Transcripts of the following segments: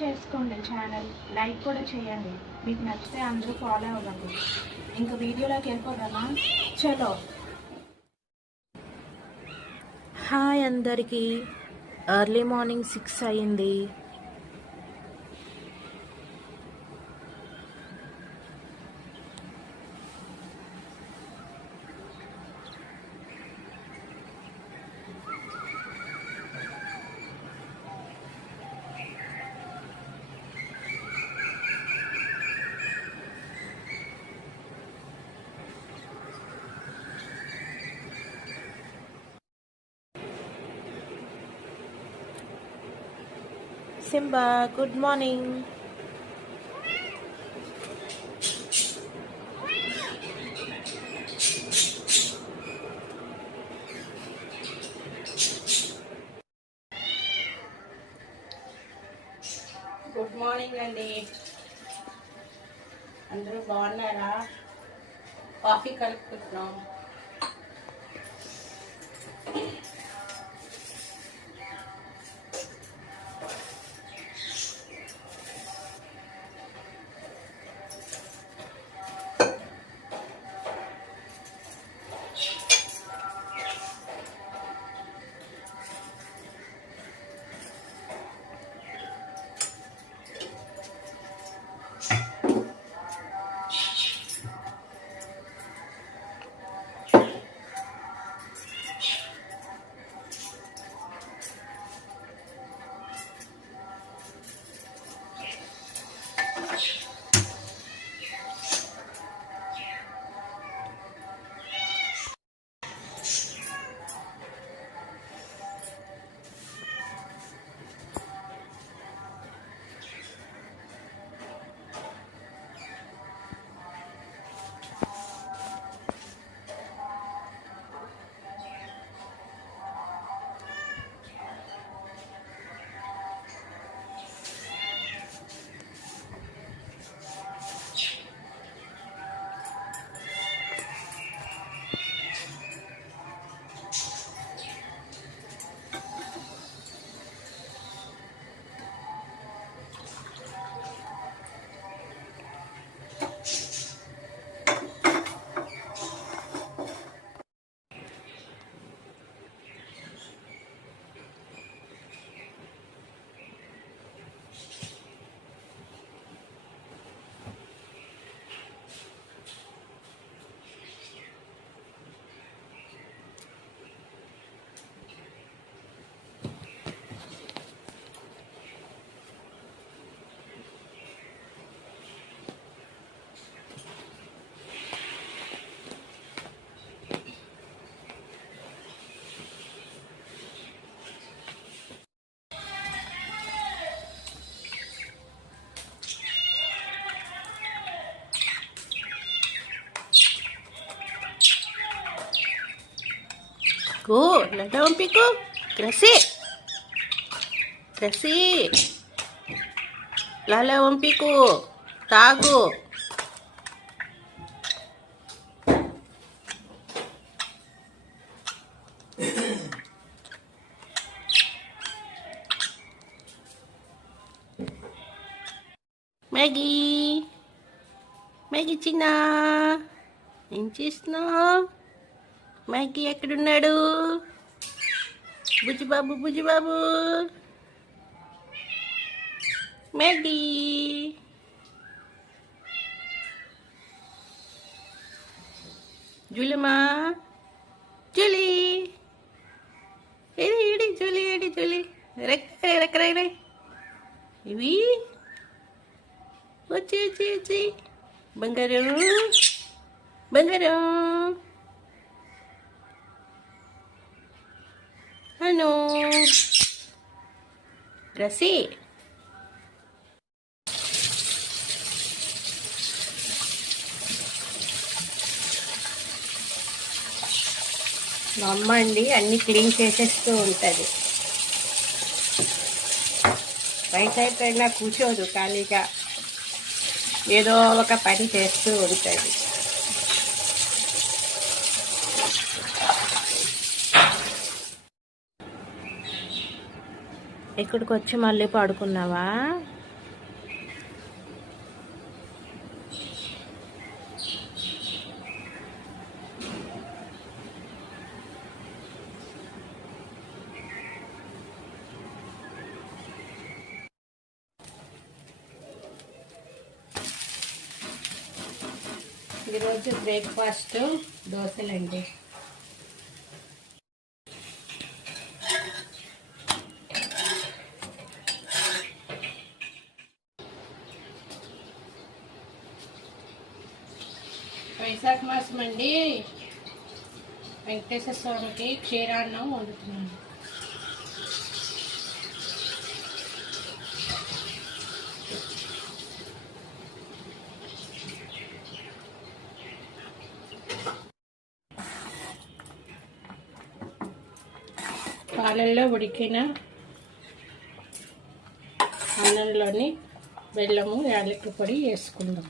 చేసుకోండి channel, like కూడా చేయండి. మీకు నచ్చితే అందరూ ఫాలో అవ్వండి. ఇంకా వీడియోలోకి వెళ్ళిపోదామా? చలో. హాయ్ అందరికీ. ఎర్లీ మార్నింగ్ 6 అయింది. Simba, good morning. Good morning అండి. అందరూ బాగున్నారా? కాఫీ కలుపుకుంటున్నాం. Go, lala umpiku. Gracie. Gracie. Lala umpiku. Tago. Maggie. Maggie Cina. ఏం చేస్తున్నావు? మ్యాగీ ఎక్కడున్నాడు? బుజ్జిబాబు, బుజ్జిబాబు, మ్యాగీ. జూలమ్మా, జూలీ, ఏడి ఏడి జూలీ, ఏడి జూలీ, రెక్కరే ఇవి వచ్చి వచ్చి వచ్చి. బంగారం, బంగారం. హలో రసి. మా అమ్మ అండి అన్నీ క్లీన్ చేసేస్తూ ఉంటుంది. వయసు అయిపోయినా కూర్చోదు, ఖాళీగా ఏదో ఒక పని చేస్తూ ఉంటుంది. ఇక్కడికి వచ్చి మళ్ళీ పడుకున్నావా? ఈరోజు బ్రేక్ఫాస్ట్ దోశలండి. వైశాఖ మాసం అండి, వెంకటేశ్వర స్వామికి క్షీరాన్నం వండుతున్నాను. పాలల్లో ఉడికిన అన్నంలోని బెల్లము యాలక్కి పొడి వేసుకుందాం.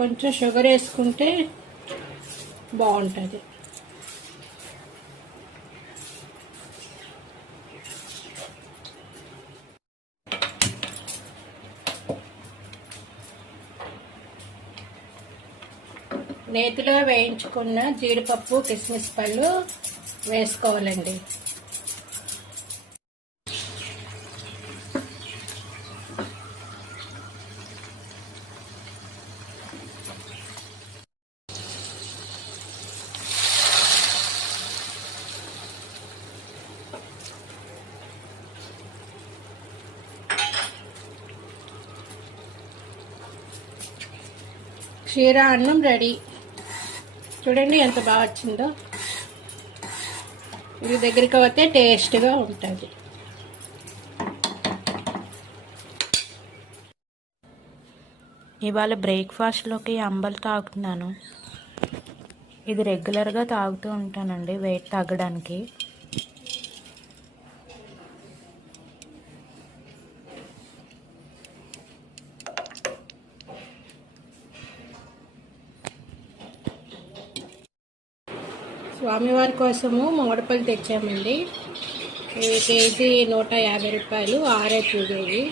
కొంచెం షుగర్ వేసుకుంటే బాగుంటుంది. నేతిలో వేయించుకున్న జీడిపప్పు కిస్మిస్ పళ్ళు వేసుకోవాలండి. క్షీరా అన్నం రెడీ. చూడండి ఎంత బాగా వచ్చిందో. ఇది దగ్గరికి పోతే టేస్ట్గా ఉంటుంది. ఇవాళ బ్రేక్ఫాస్ట్లోకి అంబలి తాగుతున్నాను. ఇది రెగ్యులర్గా తాగుతూ ఉంటానండి వెయిట్ తగ్గడానికి. స్వామివారి కోసము మామిడిపళ్ళు తెచ్చామండి. ఇవి కేజీ 150 రూపాయలు, 6 పూగేవి.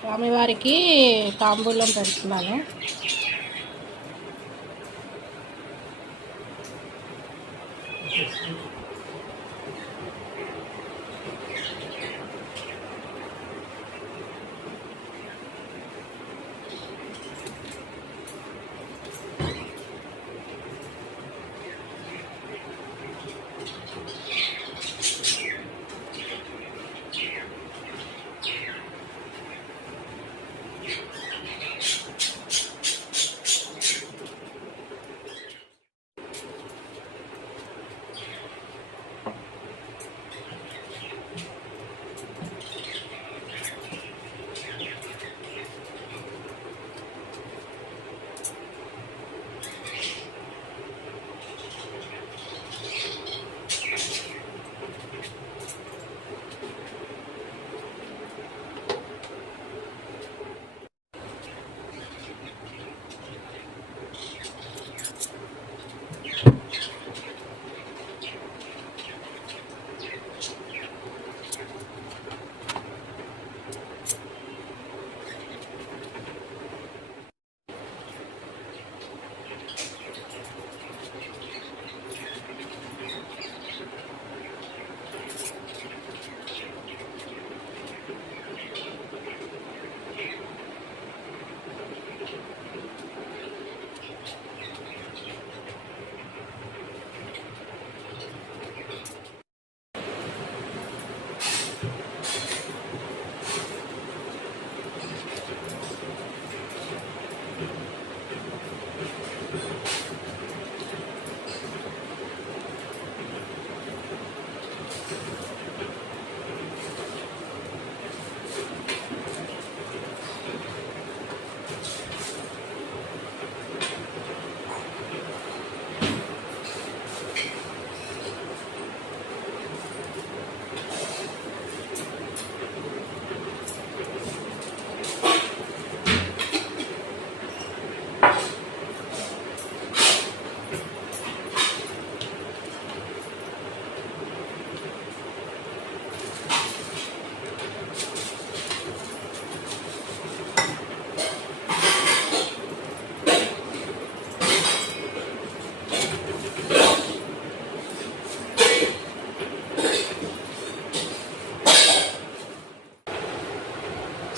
స్వామివారికి తాంబూలం పెడుతున్నాను.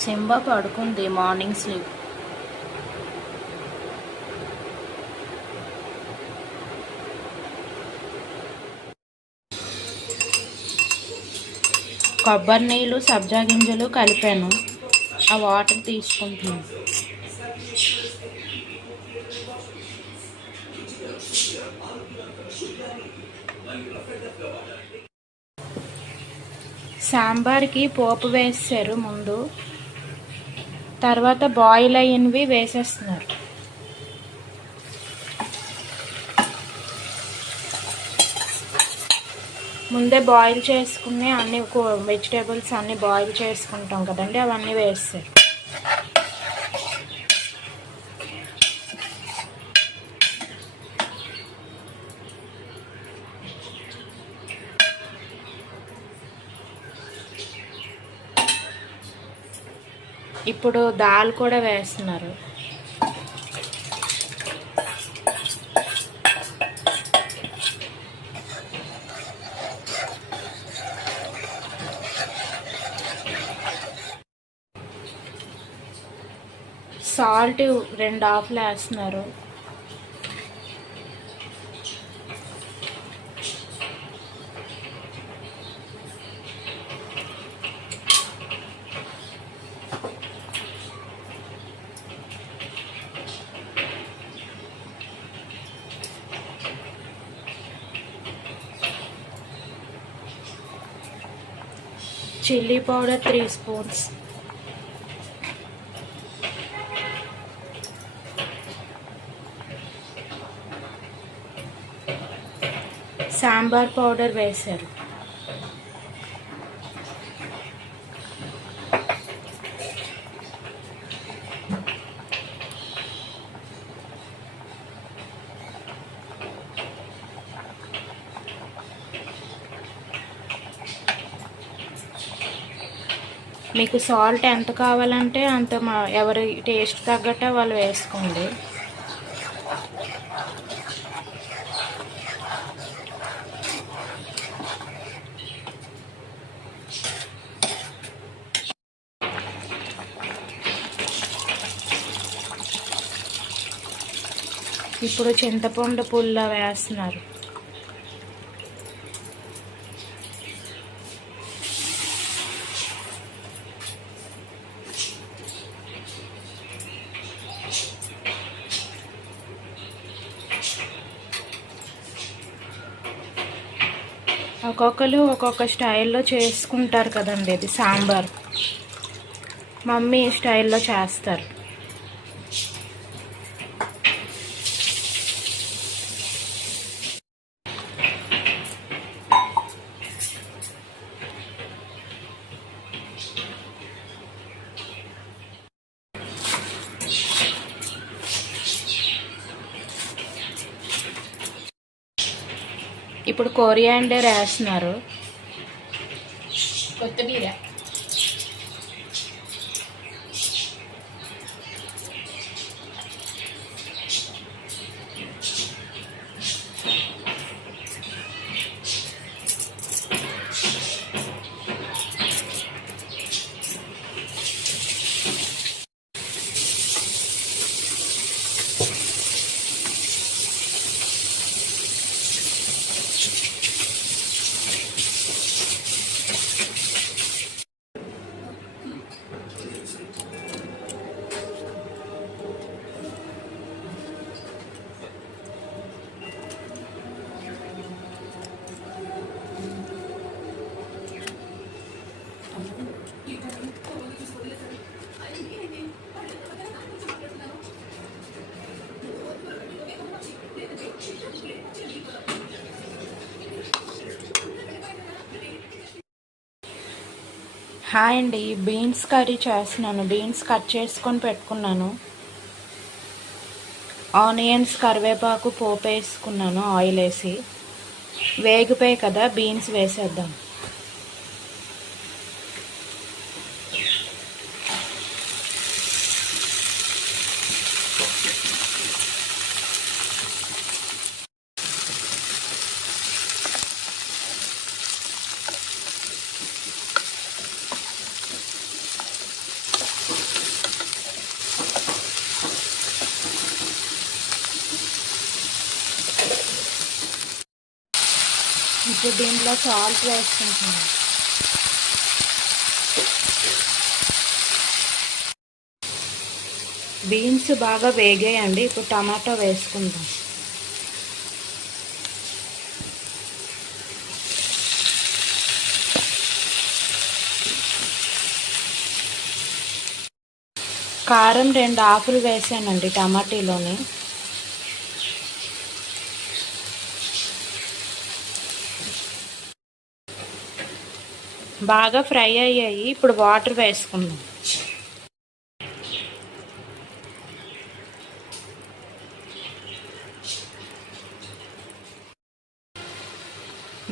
సింబా పడుకుంది మార్నింగ్ స్లీప్. కొబ్బరి నీళ్ళు సబ్జా గింజలు కలిపాను, ఆ వాటర్ తీసుకుంటున్నాను. సాంబార్కి పోపు వేసారు ముందు, తర్వాత బాయిల్ అయినవి వేసేస్తున్నారు. ముందే బాయిల్ చేసుకుని అన్ని వెజిటేబుల్స్ అన్నీ బాయిల్ చేసుకుంటాం కదండి, అవన్నీ వేస్తారు. ఇప్పుడు దాల్ కూడా వేస్తున్నారు. సాల్ట్ 2 ఆఫ్లు వేస్తున్నారు. చిల్లీ పౌడర్ 3 స్పూన్స్. సాంబార్ పౌడర్ వేశారు. మీకు సాల్ట్ ఎంత కావాలంటే అంత ఎవరి టేస్ట్ తగ్గట్టే వాళ్ళు వేసుకోండి. ఇప్పుడు చింతపండు పుల్ల వేస్తున్నారు. ఒక్కొక్కరు ఒక్కొక్క స్టైల్లో చేసుకుంటారు కదండి, ఇది సాంబార్ మమ్మీ స్టైల్లో చేస్తారు. ఇప్పుడు కొరియాండర్ వేస్తున్నారు, కొత్తిమీర. హాయ్ అండి, బీన్స్ కర్రీ చేస్తున్నాను. బీన్స్ కట్ చేసుకొని పెట్టుకున్నాను. ఆనియన్స్, కరివేపాకు పోపు వేసుకున్నాను ఆయిల్ వేసి. వేగిపోయి కదా, బీన్స్ వేసేద్దాం. ఇప్పుడు దీంట్లో సాల్ట్ వేసుకుంటున్నాను. బీన్స్ బాగా వేగాయండి. ఇప్పుడు టమాటో వేసుకుందాం. కారం 2 ఆకులు వేసానండి టమాటీలోని. బాగా ఫ్రై అయ్యాయి. ఇప్పుడు వాటర్ వేసుకుందాం.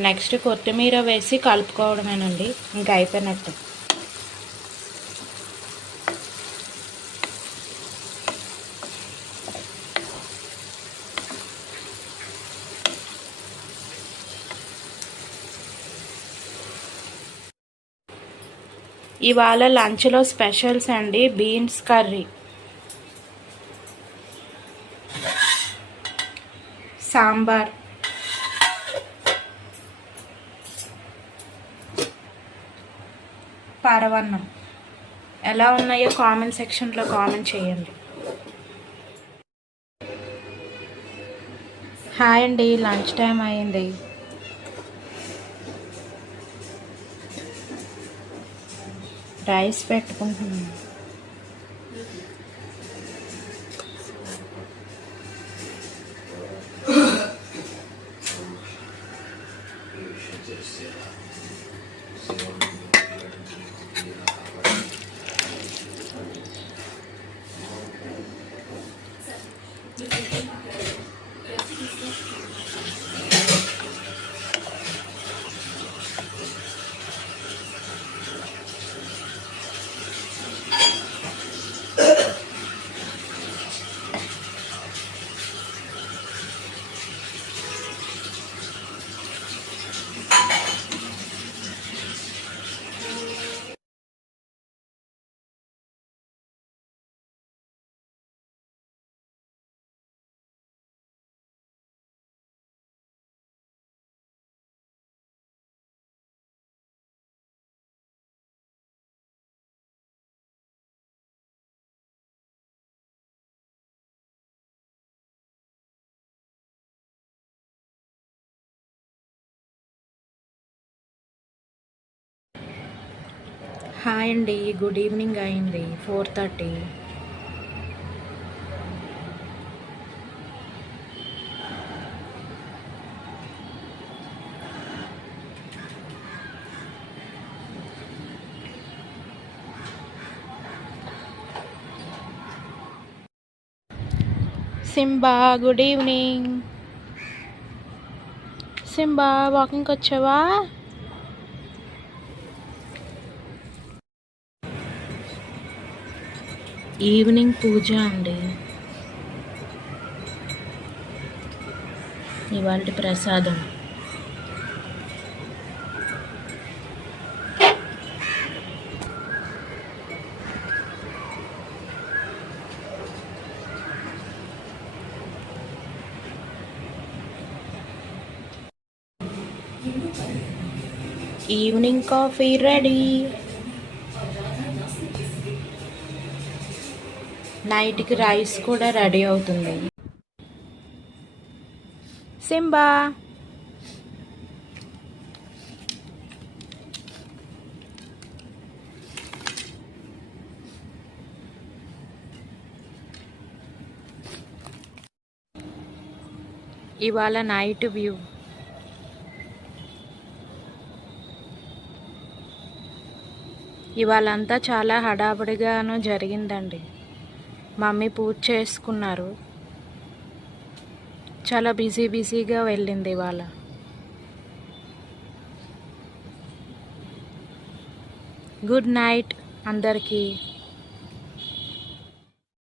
నెక్స్ట్ కొత్తిమీర వేసి కలుపుకోవడమేనండి, ఇంకా అయిపోయినట్టు. ఇవాళ లంచ్లో స్పెషల్స్ అండి, బీన్స్ కర్రీ, సాంబార్, పరవన్నం. ఎలా ఉన్నాయో కామెంట్ సెక్షన్లో కామెంట్ చేయండి. హాయ్ అండి, లంచ్ టైం అయింది. రైస్ పెట్టుకుంటున్నాను. హాయ్ అండి, గుడ్ ఈవినింగ్ అయింది, 4:30. Simba good evening. సింబా వాకింగ్కి వచ్చావా? ఈవినింగ్ పూజ అండి, ఇవాళ ప్రసాదం. Evening coffee ready. నైట్కి రైస్ కూడా రెడీ అవుతుంది. సింబా ఇవాళ నైట్ వ్యూ. ఇవాళంతా చాలా హడావుడిగాను జరిగిందండి. మమ్మీ పూజ చేసుకున్నారు. చాలా బిజీగా వెళ్ళింది ఇవాళ. గుడ్ నైట్ అందరికీ.